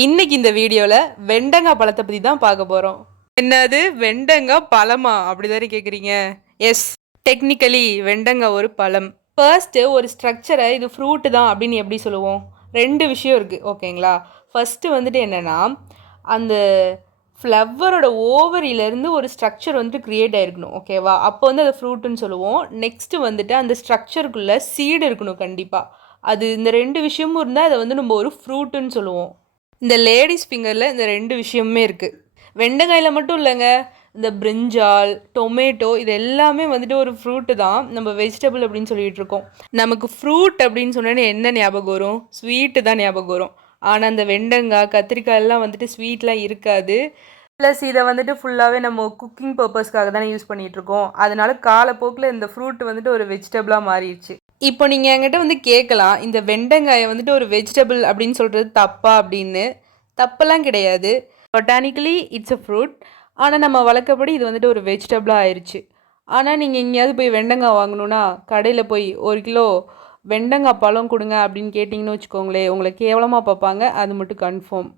இன்னைக்கு இந்த வீடியோவில் வெண்டங்காய் பழத்தை பற்றி தான் பார்க்க போகிறோம். என்னது வெண்டங்காய் பழமா அப்படிதானே கேட்குறீங்க? எஸ், டெக்னிக்கலி வெண்டங்காய் ஒரு பழம். ஃபர்ஸ்ட்டு ஒரு ஸ்ட்ரக்சரை இது ஃப்ரூட்டு தான் அப்படின்னு எப்படி சொல்லுவோம்? ரெண்டு விஷயம் இருக்குது, ஓகேங்களா? ஃபஸ்ட்டு வந்துட்டு என்னென்னா, அந்த ஃப்ளவரோட ஓவரியிலேருந்து ஒரு ஸ்ட்ரக்சர் வந்துட்டு க்ரியேட் ஆகிருக்கணும், ஓகேவா? அப்போ வந்து அதை ஃப்ரூட்டுன்னு சொல்லுவோம். நெக்ஸ்ட்டு வந்துட்டு அந்த ஸ்ட்ரக்சருக்குள்ளே சீடு இருக்கணும் கண்டிப்பாக. அது இந்த ரெண்டு விஷயமும் இருந்தால் அதை வந்து நம்ம ஒரு ஃப்ரூட்டுன்னு சொல்லுவோம். இந்த லேடிஸ் ஃபிங்கரில் இந்த ரெண்டு விஷயமுமே இருக்குது. வெண்டைக்காயில் மட்டும் இல்லைங்க, இந்த பிரிஞ்சால், டொமேட்டோ இது எல்லாமே வந்துட்டு ஒரு ஃப்ரூட்டு தான். நம்ம வெஜிடபிள் அப்படின்னு சொல்லிகிட்டு இருக்கோம். நமக்கு ஃப்ரூட் அப்படின்னு சொன்னோன்னே என்ன ஞாபகம் வரும்? ஸ்வீட்டு தான் ஞாபகம் வரும். ஆனால் அந்த வெண்டங்காய், கத்திரிக்காய் எல்லாம் வந்துட்டு ஸ்வீட்லாம் இருக்காது. ப்ளஸ் இதை வந்துட்டு ஃபுல்லாகவே நம்ம குக்கிங் பர்பஸ்க்காக தானே யூஸ் பண்ணிகிட்ருக்கோம். அதனால காலப்போக்கில் இந்த ஃப்ரூட் வந்துட்டு ஒரு வெஜிடபிளாக மாறிடுச்சு. இப்போ நீங்கள் என்கிட்ட வந்து கேட்கலாம், இந்த வெண்டங்காயை வந்துட்டு ஒரு வெஜிடபிள் அப்படின்னு சொல்கிறது தப்பா அப்படின்னு. தப்பெல்லாம் கிடையாது. பொட்டானிக்கலி இட்ஸ் அ ஃப்ரூட். ஆனால் நம்ம வழக்கப்படி இது வந்துட்டு ஒரு வெஜிடபிளாக ஆயிடுச்சு. ஆனால் நீங்கள் எங்கேயாவது போய் வெண்டங்காய் வாங்கணுன்னா கடையில் போய் 1 கிலோ வெண்டங்காய் பழம் கொடுங்க அப்படின்னு கேட்டிங்கன்னு வச்சுக்கோங்களேன், உங்களை கேவலமாக பார்ப்பாங்க. அது மட்டும் கன்ஃபார்ம்.